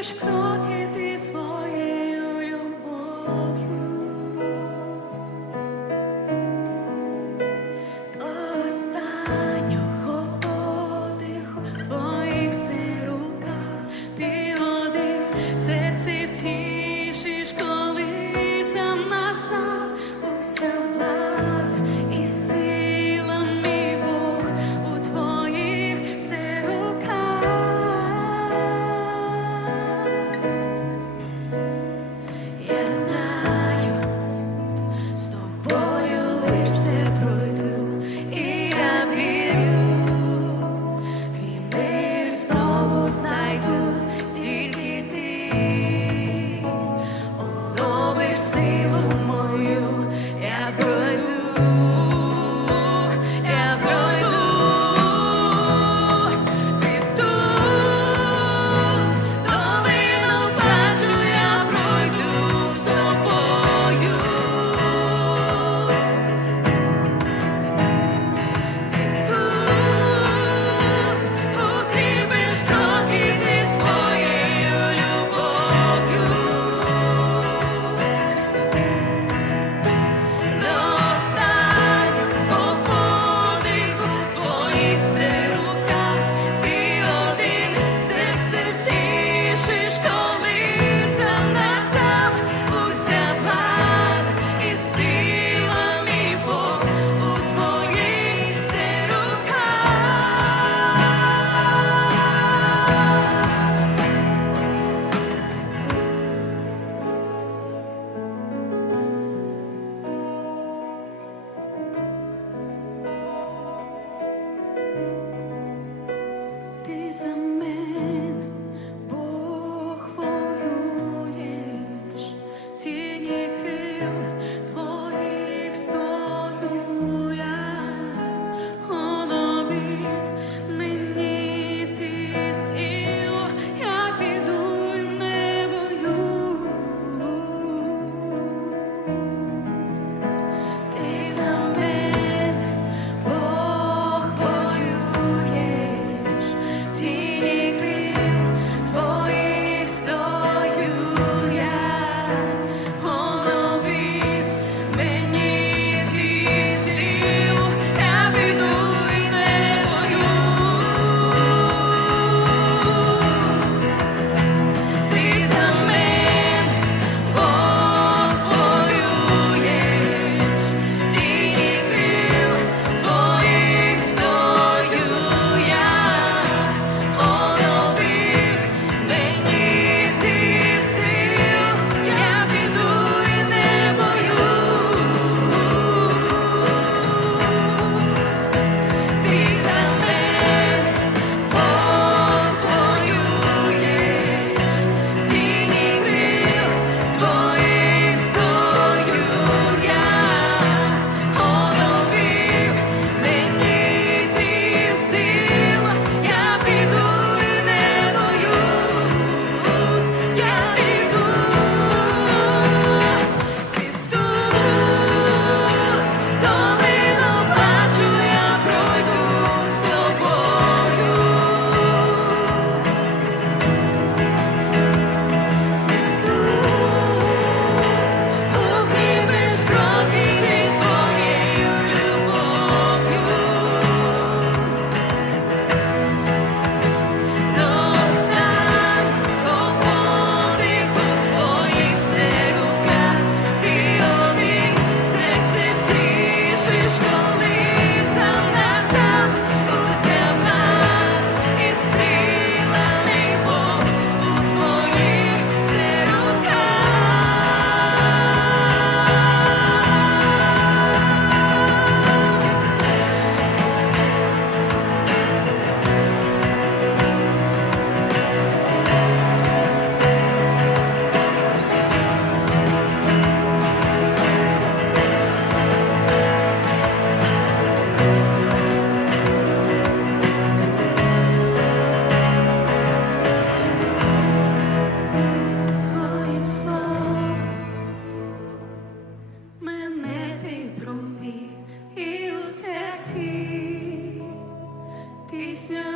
Вчиш кроки ти своєю любов'ю. most I do. soon.